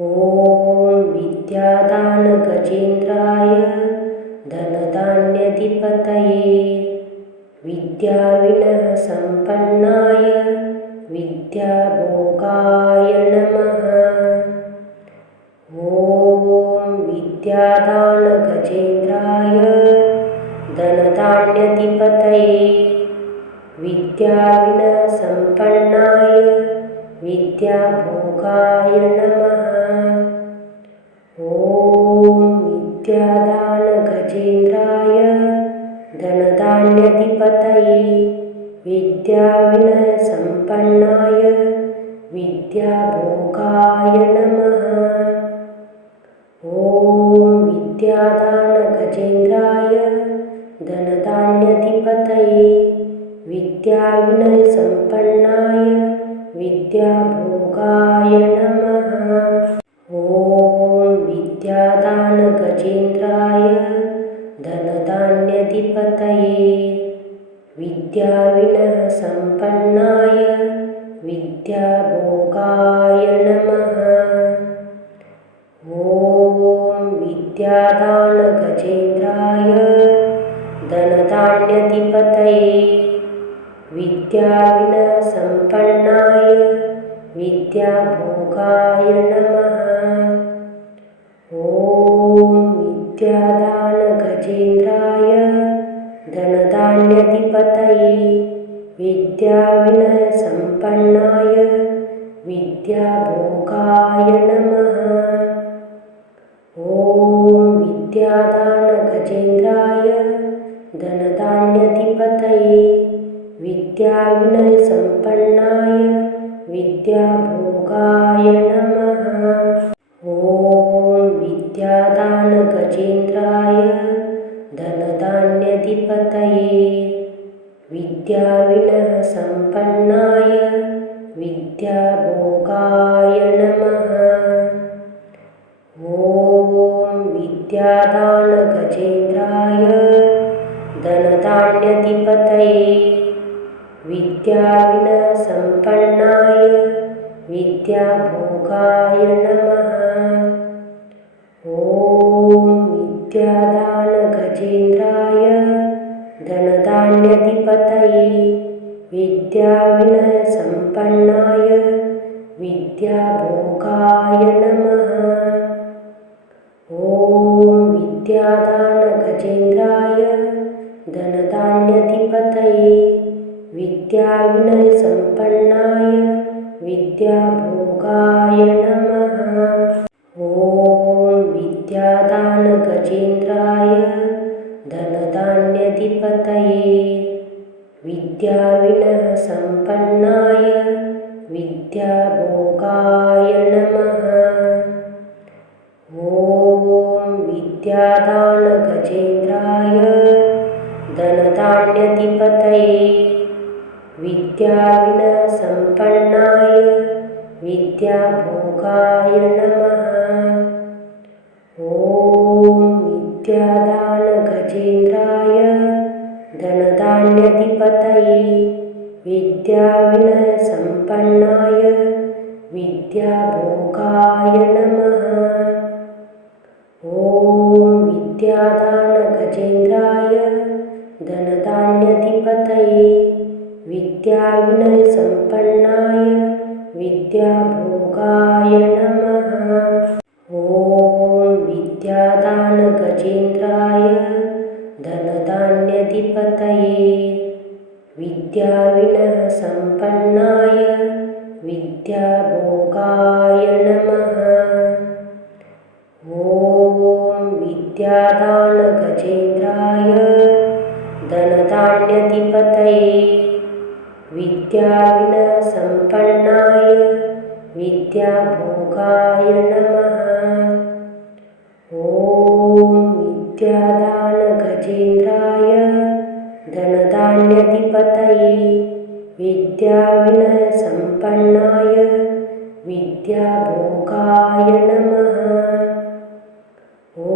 ॐ विद्यादानगजेन्द्राय धनधान्याधिपतये विद्याविनयसम्पन्नाय विद्याभोगाय नमः। ॐ विद्यादानगजेन्द्राय धनधान्याधिपतये विद्याविनयसम्पन्नाय विद्याभोगाय नमः। ॐ विद्यादानगजेन्द्राय धनधान्याधिपतये विद्याविनयसम्पन्नाय विद्याभोगाय नमः। ॐ विद्यादानगजेन्द्राय धनधान्याधिपतये विद्याविनयसम्पन्नाय विद्याभोगाय नमः। ॐ विद्यादानगजेन्द्राय धनधान्याधिपतये विद्याविनयसम्पन्नाय विद्याभोगाय नमः। ॐ विद्यादानगजेन्द्राय धनधान्याधिपतये विद्याविनयसम्पन्नाय विद्याभोगाय नमः। ॐ विद्यादानगजेन्द्राय धनधान्याधिपतये विद्याविनयसम्पन्नाय विद्याभोगाय नमः। ॐ विद्यादानगजेन्द्राय धनधान्याधिपतये विद्याविनयसम्पन्नाय विद्याभोगाय नमः। ॐ विद्यादानगजेन्द्राय धनधान्याधिपतये विद्याविनयसम्पन्नाय विद्याभोगाय नमः। ॐ विद्यादानगजेन्द्राय धनधान्याधिपतये विद्याविनयसम्पन्नाय विद्याभोगाय नमः। ॐ विद्यादानगजेन्द्राय धनधान्याधिपतये विद्याविनयसम्पन्नाय विद्याभोगाय नमः। ॐ विद्यादानगजेन्द्राय धनधान्याधिपतये विद्याविनयसम्पन्नाय विद्याभोगाय नमः। ॐ विद्यादानगजेन्द्राय धनधान्याधिपतये विद्याविनयसम्पन्नाय विद्याभोगाय नमः। ॐ विद्यादानगजेन्द्राय धनधान्याधिपतये विद्याविनयसम्पन्नाय विद्याभोगाय नमः। ॐ विद्यादानगजेन्द्राय धनधान्याधिपतये विद्याविनयसम्पन्नाय विद्याभोगाय नमः। ॐ विद्यादानगजेन्द्राय धनधान्याधिपतये विद्याविनयसम्पन्नाय विद्याभोगाय नमः। ॐ विद्यादानगजेन्द्राय धनधान्याधिपतये विद्याविनयसम्पन्नाय विद्याभोगाय नमः। ॐ विद्यादानगजेन्द्राय धनधान्याधिपतये विद्याविनयसम्पन्नाय विद्याभोगाय नमः। ॐ विद्यादानगजेन्द्राय धनधान्याधिपतये विद्याविनयसम्पन्नाय विद्याभोगाय नमः। ॐ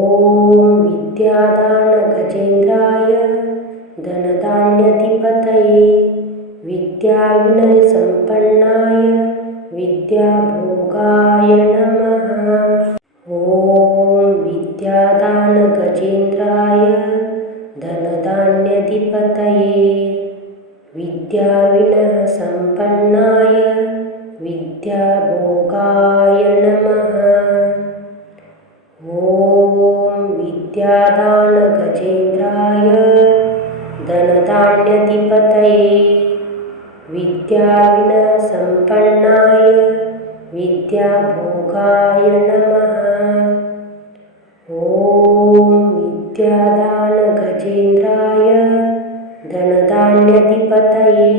विद्यादानगजेन्द्राय धनधान्याधिपतये विद्याविनयसम्पन्नाय विद्याभोगाय नमः। विद्याविनयसम्पन्नाय विद्याविनयसम्पन्नाय विद्याभोगाय नमः। ॐ विद्यादानगजेन्द्राय धनधान्याधिपतये विद्याविनयसम्पन्नाय विद्याभोगाय नमः। ॐ विद्यादानगजेन्द्राय धनधान्याधिपतये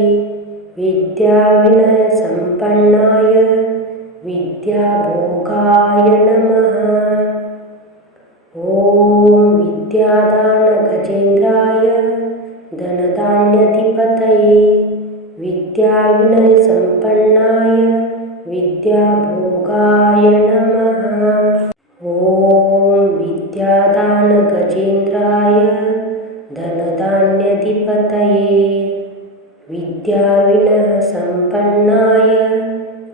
विद्याविनयसम्पन्नाय विद्याभोगाय नमः। ॐ विद्यादानगजेन्द्राय धनधान्याधिपतये विद्याविनयसम्पन्नाय विद्याभोगाय नमः। ॐ विद्यादानगजेन्द्राय धनधान्याधिपतये विद्याविनयसम्पन्नाय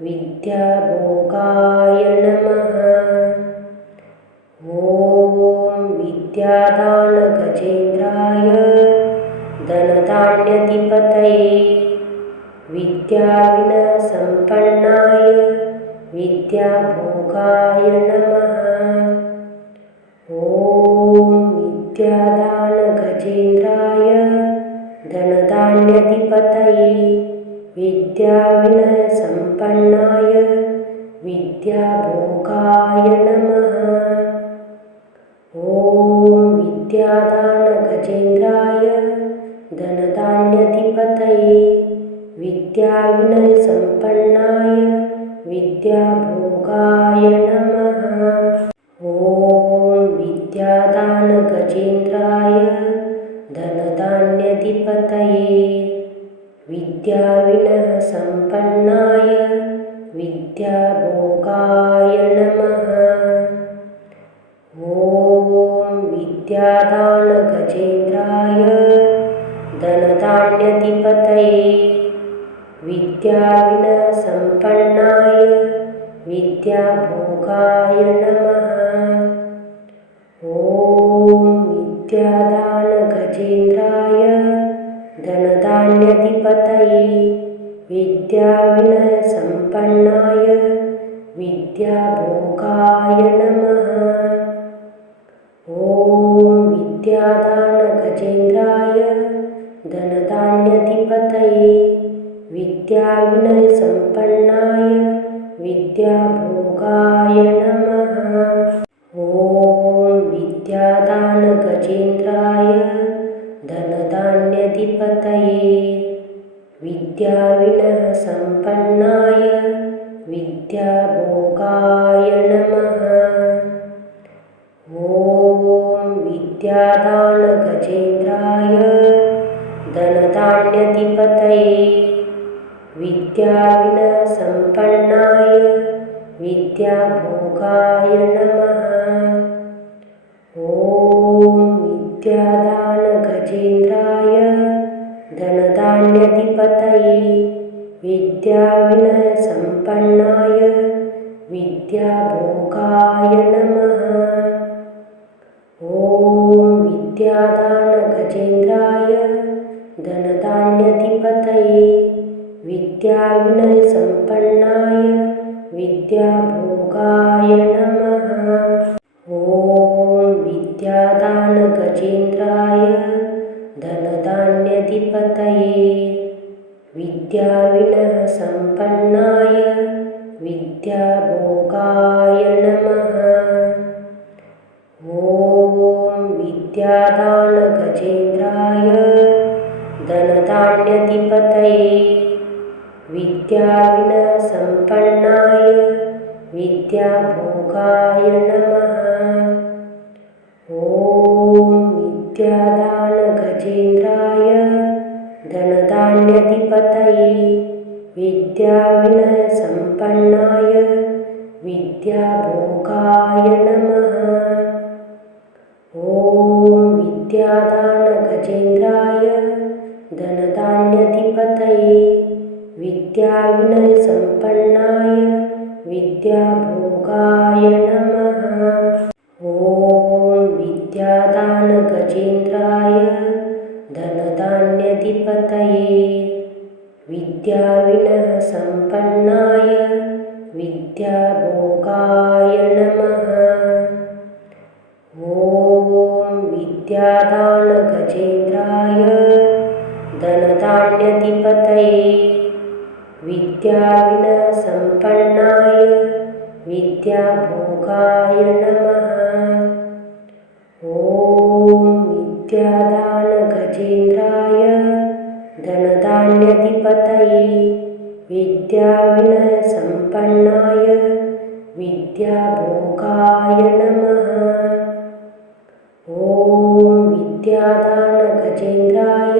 विद्याभोगाय नमः। ॐ विद्यादानगजेन्द्राय धनधान्याधिपतये विद्याविनयसम्पन्नाय विद्याभोगाय नमः। ॐ विद्यादानगजेन्द्राय धनधान्याधिपतये विद्याविनयसम्पन्नाय विद्याभोगाय नमः। ॐ विद्यादानगजेन्द्राय धनधान्याधिपतये विद्याविनयसम्पन्नाय विद्याभोगाय नमः। ॐ विद्यादानगजेन्द्राय धनधान्याधिपतये विद्याविनयसम्पन्नाय विद्याभोगाय नमः। ॐ विद्यादानगजेन्द्राय धनधान्याधिपतये विद्याविनयसम्पन्नाय विद्याभोगाय नमः। ॐ विद्यादानगजेन्द्राय धनधान्याधिपतये विद्याविनयसम्पन्नाय विद्याभोगाय नमः। ॐ विद्यादानगजेन्द्राय धनधान्याधिपतये विद्याविनयसम्पन्नाय विद्याभोगाय नमः। ॐ विद्यादानगजेन्द्राय धनधान्याधिपतये विद्याविनयसम्पन्नाय विद्याभोगाय नमः। ॐ विद्यादानगजेन्द्राय धनधान्याधिपतये विद्याविनयसम्पन्नाय विद्याभोगाय नमः। ॐ विद्यादानगजेन्द्राय धनधान्याधिपतये विद्याविनयसम्पन्नाय विद्याभोगाय नमः। ॐ विद्यादानगजेन्द्राय धनधान्याधिपतये विद्याविनयसम्पन्नाय विद्याभोगाय नमः। ॐ विद्यादानगजेन्द्राय धनधान्याधिपतये विद्याविनयसम्पन्नाय विद्याभोगाय नमः। ॐ विद्यादानगजेन्द्राय धनधान्याधिपतये विद्याविनयसम्पन्नाय विद्याभोगाय नमः। ॐ विद्यादानगजेन्द्राय धनधान्याधिपतये विद्याविनयसम्पन्नाय विद्याभोगाय नमः। ॐ विद्यादानगजेन्द्राय धनधान्याधिपतये विद्याविनयसम्पन्नाय विद्याभोगाय नमः। ॐ विद्यादानगजेन्द्राय धनधान्याधिपतये विद्याभोगाय नमः। ॐ विद्यादानगजेन्द्राय धनधान्याधिपतये विद्याविनयसम्पन्नाय विद्याभोगाय नमः। ॐ विद्यादानगजेन्द्राय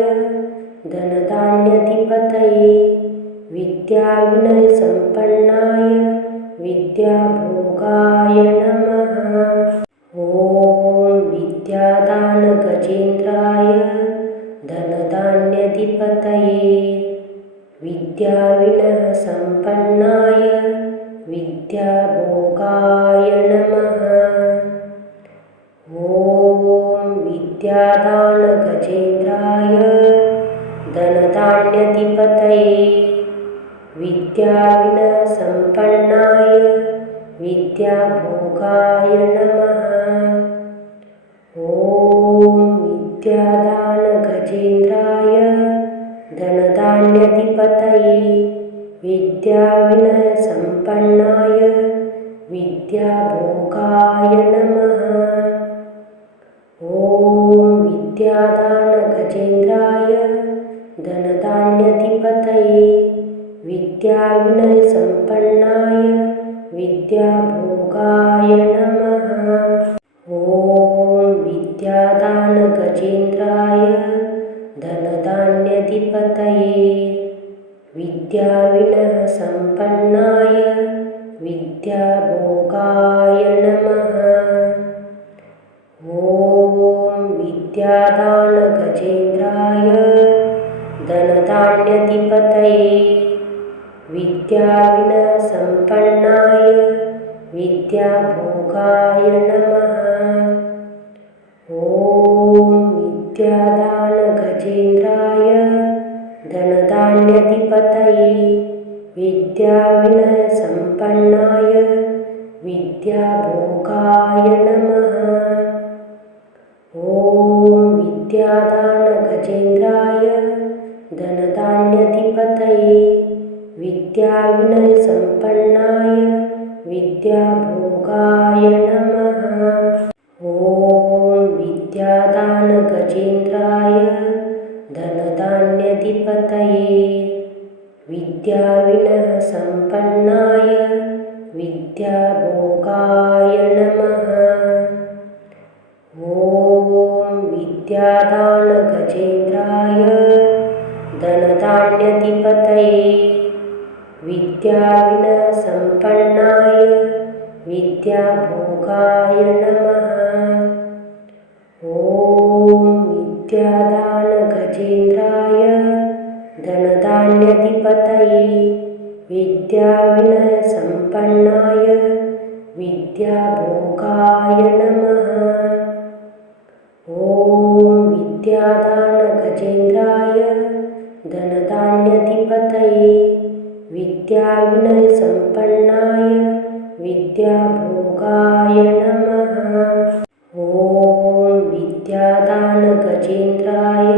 धनधान्याधिपतये विद्याविनयसम्पन्नाय विद्याभोगाय नमः। ॐ विद्यादानगजेन्द्राय धनधान्याधिपतये विद्याविनयसम्पन्नाय विद्याभोगाय नमः। ॐ विद्यादानगजेन्द्राय धनधान्याधिपतये विद्याविनयसम्पन्नाय विद्याभोगाय नमः। ॐ विद्यादानगजेन्द्राय धनधान्याधिपतये विद्याविनयसम्पन्नाय विद्याभोगाय नमः। ॐ विद्यादानगजेन्द्राय धनधान्याधिपतये विद्याविनयसम्पन्नाय विद्याभोगाय नमः। ॐ विद्यादानगजेन्द्राय धनधान्याधिपतये विद्याविनयसम्पन्नाय विद्याभोगाय नमः। ॐ विद्यादानगजेन्द्राय धनधान्याधिपतये विद्याविनयसम्पन्नाय विद्याभोगाय नमः। ॐ विद्यादानगजेन्द्राय धनधान्याधिपतये विद्याविनयसम्पन्नाय विद्याभोगाय नमः। ॐ विद्यादानगजेन्द्राय धनधान्याधिपतये विद्याविनयसम्पन्नाय विद्याभोगाय नमः। ॐ विद्यादानगजेन्द्राय धनधान्याधिपतये विद्याविनयसम्पन्नाय विद्याभोगाय नमः। ॐ विद्यादानगजेन्द्राय धनधान्याधिपतये विद्याविनयसम्पन्नाय विद्याभोगाय नमः। ॐ विद्यादानगजेन्द्राय धनधान्याधिपतये विद्याविनयसम्पन्नाय विद्याभोगाय नमः। ॐ विद्यादानगजेन्द्राय धनधान्याधिपतये विद्याविनयसम्पन्नाय विद्याभोगाय नमः। ॐ विद्यादानगजेन्द्राय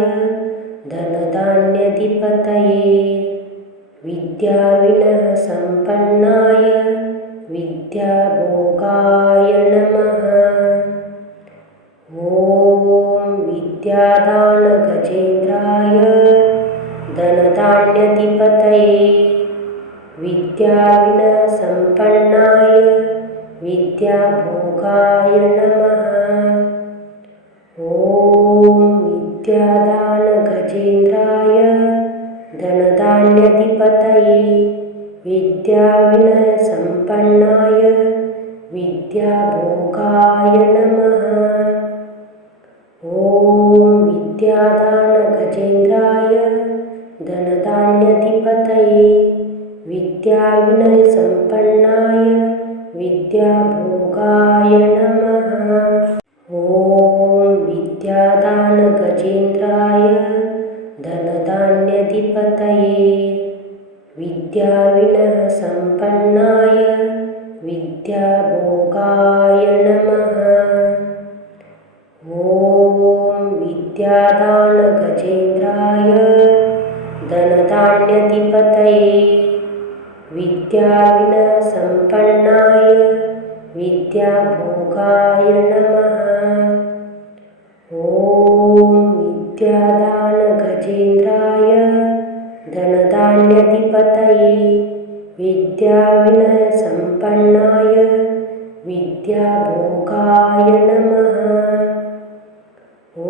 धनधान्याधिपतये विद्याविनयसम्पन्नाय विद्याभोगाय नमः। ॐ विद्यादानगजेन्द्राय धनधान्याधिपतये विद्याविनयसम्पन्नाय विद्याभोगाय नमः। ॐ विद्यादानगजेन्द्राय धनधान्याधिपतये विद्याविनयसम्पन्नाय विद्याभोगाय नमः। ॐ विद्यादानगजेन्द्राय धनधान्याधिपतये विद्याविनयसम्पन्नाय विद्याभोगाय नमः। ॐ विद्यादानगजेन्द्राय धनधान्याधिपतये विद्याविनयसम्पन्नाय विद्याभोगाय नमः। ॐ विद्यादानगजेन्द्राय धनधान्याधिपतये विद्याविनयसम्पन्नाय विद्याभोगाय नमः। ॐ विद्यादानगजेन्द्राय धनधान्याधिपतये विद्याविनयसम्पन्नाय विद्याभोगाय नमः। ॐ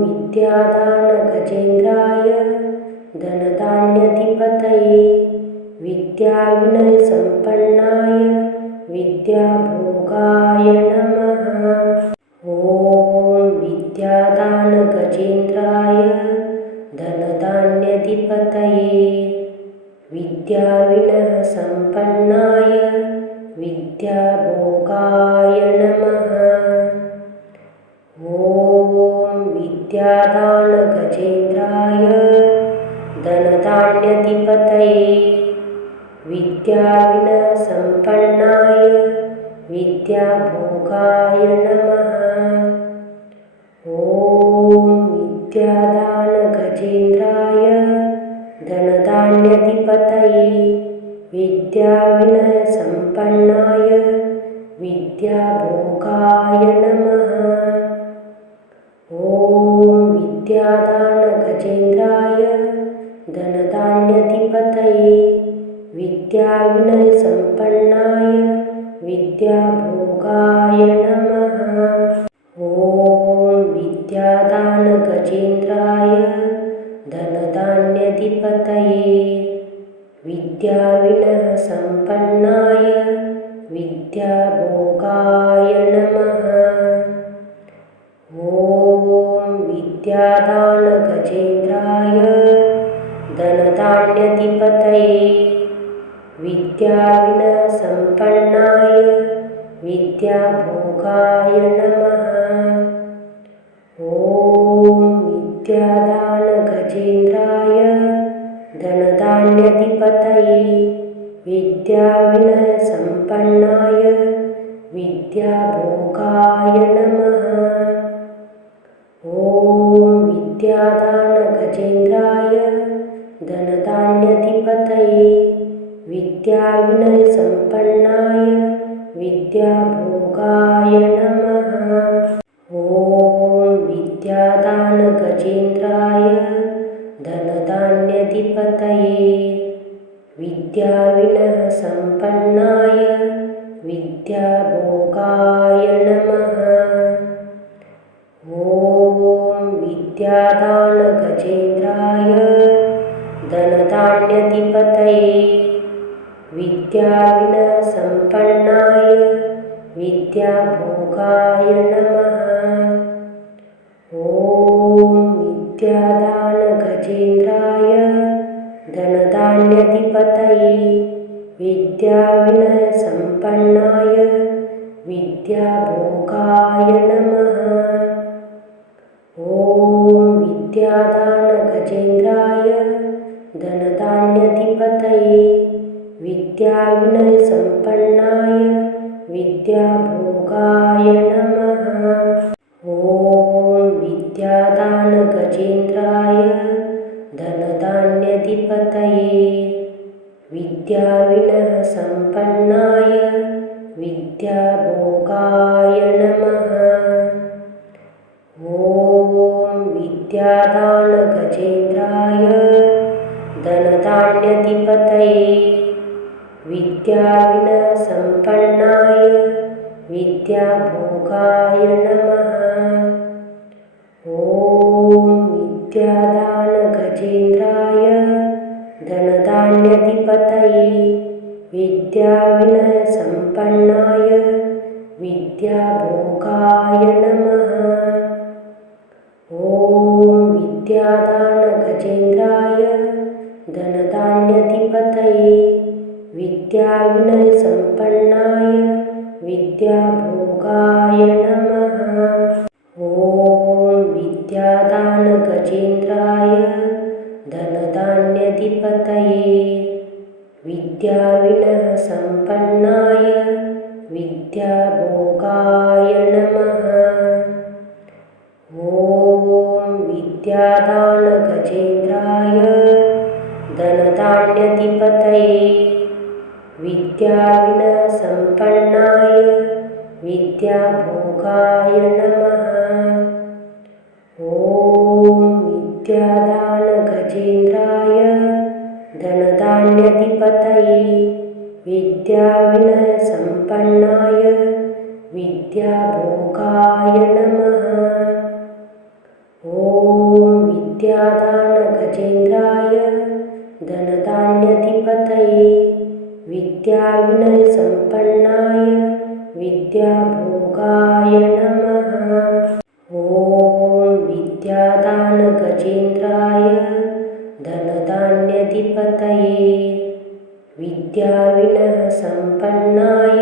विद्यादानगजेन्द्राय धनधान्याधिपतये विद्याविनयसम्पन्नाय विद्याभोगाय नमः। ॐ विद्यादानगजेन्द्राय धनधान्याधिपतये विद्याविनयसम्पन्नाय विद्याभोगाय नमः। ॐ विद्यादानगजेन्द्राय धनधान्याधिपतये विद्याविनयसम्पन्नाय विद्याभोगाय नमः। ॐ विद्यादानगजेन्द्राय धनधान्याधिपतये विद्याविनयसम्पन्नाय विद्याभोगाय नमः। ॐ विद्यादानगजेन्द्राय धनधान्याधिपतये विद्याविनयसम्पन्नाय विद्याभोगाय नमः। ॐ विद्यादानगजेन्द्राय धनधान्याधिपतये विद्याविनयसम्पन्नाय विद्याभोगाय नमः। ॐ विद्यादानगजेन्द्राय धनधान्याधिपतये विद्याविनयसम्पन्नाय विद्याभोगाय नमः। ॐ विद्यादानगजेन्द्राय धनधान्याधिपतये विद्याविनयसम्पन्नाय विद्याभोगाय नमः। ॐ विद्यादानगजेन्द्राय धनधान्याधिपतये विद्याविनयसम्पन्नाय विद्याभोगाय नमः। ॐ विद्यादानगजेन्द्राय धनधान्याधिपतये विद्याविनयसम्पन्नाय विद्याभोगाय नमः। ॐ विद्यादानगजेन्द्राय धनधान्याधिपतये विद्याविनयसम्पन्नाय विद्याभोगाय नमः। ॐ विद्यादानगजेन्द्राय धनधान्याधिपतये विद्याविनयसम्पन्नाय विद्याभोगाय नमः। ॐ विद्यादानगजेन्द्राय धनधान्याधिपतये विद्याविनयसम्पन्नाय विद्याभोगाय नमः। ॐ विद्यादानगजेन्द्राय धनधान्याधिपतये विद्याविनयसम्पन्नाय विद्याभोगाय नमः। ॐ विद्यादानगजेन्द्राय धनधान्याधिपतये विद्याविनयसम्पन्नाय विद्याभोगाय नमः। ॐ विद्यादानगजेन्द्राय धनधान्याधिपतये विद्याविनयसम्पन्नाय विद्याभोगाय नमः। ॐ विद्यादानगजेन्द्राय धनधान्याधिपतये विद्याविनयसम्पन्नाय विद्याभोगाय नमः। ॐ विद्यादानगजेन्द्राय धनधान्याधिपतये विद्याविनयसम्पन्नाय विद्याभोगाय नमः। ॐ विद्यादानगजेन्द्राय धनधान्याधिपतये विद्याविनयसम्पन्नाय विद्याभोगाय नमः। ॐ विद्यादानगजेन्द्राय धनधान्याधिपतये विद्याविनयसम्पन्नाय विद्याभोगाय नमः। ॐ विद्यादानगजेन्द्राय धनधान्याधिपतये विद्याविनयसम्पन्नाय विद्याभोगाय नमः। ॐ विद्यादानगजेन्द्राय धनधान्याधिपतये विद्याविनयसम्पन्नाय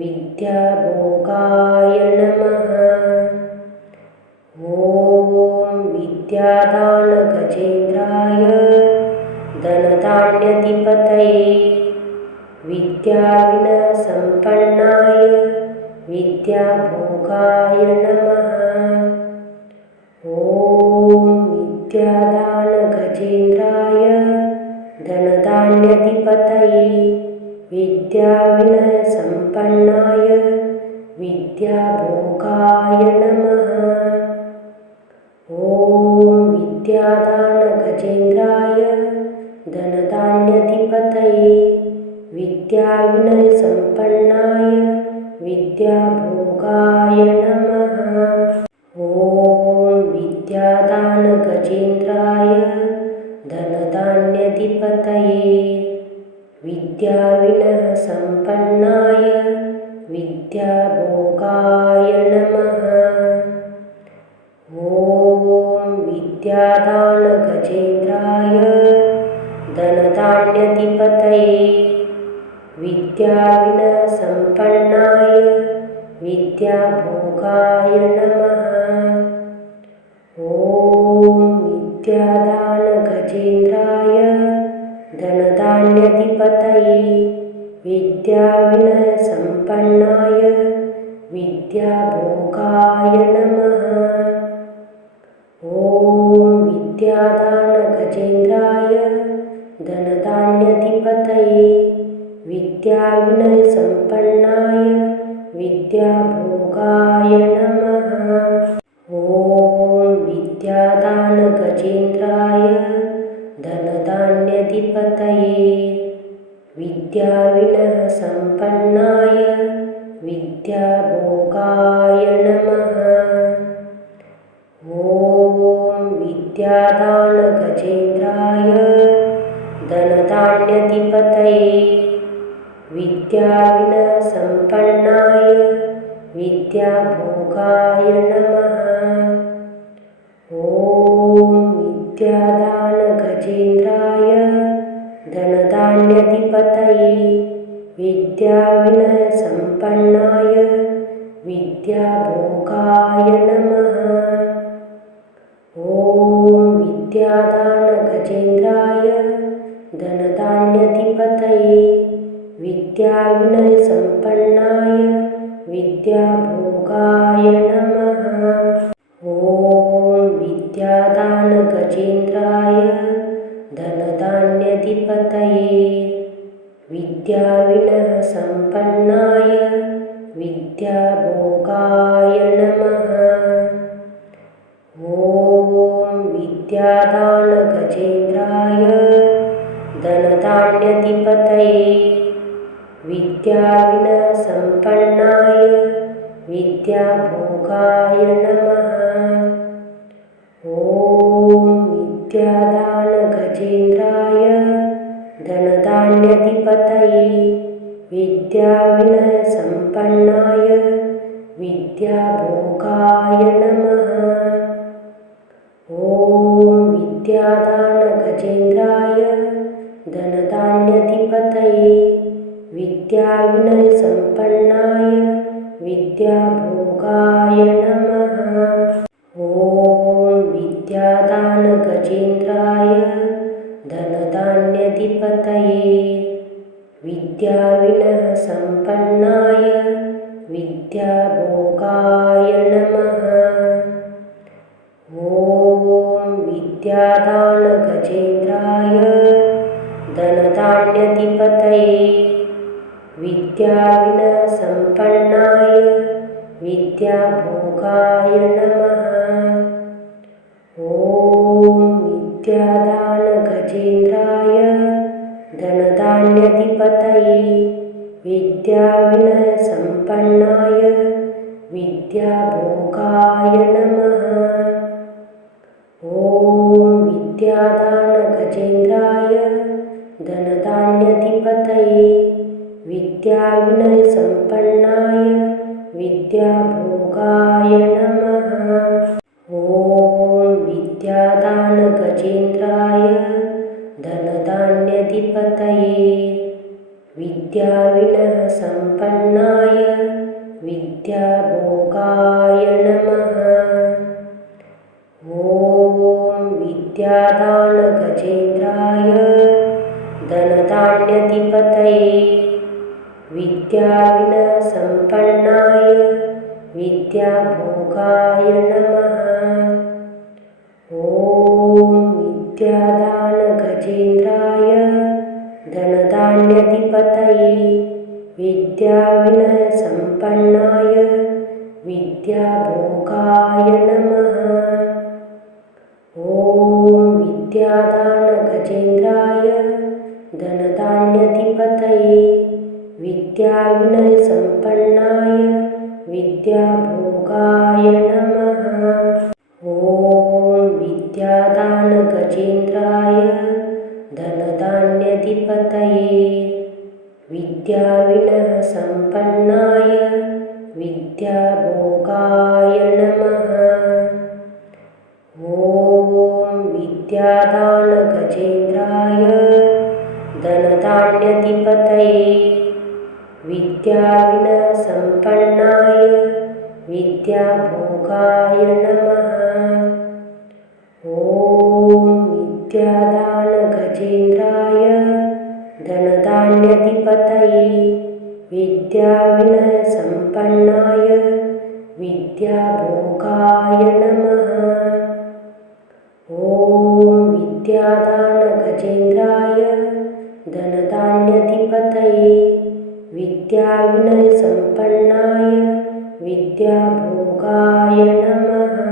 विद्याभोगाय नमः। ॐ विद्यादानगजेन्द्राय धनधान्याधिपतये विद्याविनयसम्पन्नाय विद्याभोगाय नमः। ॐ विद्यादानगजेन्द्राय धनधान्याधिपतये विद्याविनयसम्पन्नाय विद्याभोगाय नमः। ॐ विद्यादानगजेन्द्राय धनधान्याधिपतये विद्याविनयसम्पन्नाय विद्याभोगाय नमः। ॐ विद्यादानगजेन्द्राय धनधान्याधिपतये विद्याविनयसम्पन्नाय विद्याभोगाय नमः। ॐ विद्यादानगजेन्द्राय धनधान्याधिपतये विद्याविनयसम्पन्नाय विद्याभोगाय नमः। ॐ विद्यादानगजेन्द्राय धनधान्याधिपतये विद्याविनयसम्पन्नाय विद्याभोगाय नमः। ॐ विद्यादानगजेन्द्राय धनधान्याधिपतये विद्याविनयसम्पन्नाय विद्याभोगाय नमः। ॐ विद्यादानगजेन्द्राय धनधान्याधिपतये विद्याविनयसम्पन्नाय विद्याभोगाय नमः। ॐ विद्यादानगजेन्द्राय धनधान्याधिपतये विद्याविनयसम्पन्नाय विद्याभोगाय नमः। ॐ विद्यादानगजेन्द्राय धनधान्याधिपतये विद्याविनयसम्पन्नाय विद्याभोगाय नमः। ॐ विद्यादानगजेन्द्राय धनधान्याधिपतये विद्याविनयसम्पन्नाय विद्याभोगाय नमः। ॐ विद्यादानगजेन्द्राय धनधान्याधिपतये विद्याविनयसम्पन्नाय विद्याभोगाय नमः। ॐ विद्यादानगजेन्द्राय धनधान्याधिपतये विद्याविनयसम्पन्नाय विद्याभोगाय नमः। ॐ विद्यादानगजेन्द्राय धनधान्याधिपतये विद्याविनयसम्पन्नाय विद्याभोगाय नमः। ॐ विद्यादानगजेन्द्राय धनधान्याधिपतये विद्याविनयसम्पन्नाय विद्याभोगाय नमः। ॐ विद्यादानगजेन्द्राय धनधान्याधिपतये विद्याविनयसम्पन्नाय विद्याभोगाय नमः। ॐ विद्यादानगजेन्द्राय धनधान्याधिपतये विद्याविनयसम्पन्नाय विद्याविनयसम्पन्नाय विद्याभोगाय नमः। ॐ विद्यादानगजेन्द्राय धनधान्याधिपतये विद्याविनयसम्पन्नाय विद्याभोगाय नमः। ॐ विद्यादानगजेन्द्राय धनधान्याधिपतये विद्याविनयसम्पन्नाय विद्याभोगाय नमः। ॐ विद्यादानगजेन्द्राय धनधान्याधिपतये विद्याविनयसम्पन्नाय विद्याभोगाय नमः। ॐ विद्यादानगजेन्द्राय धनधान्याधिपतये विद्याविनयसम्पन्नाय विद्याभोगाय नमः। ॐ विद्यादानगजेन्द्राय धनधान्याधिपतये विद्याविनयसम्पन्नाय विद्याभोगाय नमः। ॐ विद्यादानगजेन्द्राय धनधान्याधिपतये विद्याविनयसम्पन्नाय विद्याभोगाय नमः। ॐ विद्यादानगजेन्द्राय धनधान्याधिपतये विद्याविनयसम्पन्नाय विद्याभोगाय नमः। ॐ विद्यादानगजेन्द्राय धनधान्याधिपतये विद्याविनयसम्पन्नाय विद्याभोगाय नमः। ॐ विद्यादानगजेन्द्राय धनधान्याधिपतये विद्याविनयसम्पन्नाय विद्याभोगाय नमः। ॐ विद्यादानगजेन्द्राय धनधान्याधिपतये विद्याविनयसम्पन्नाय विद्याभोगाय नमः।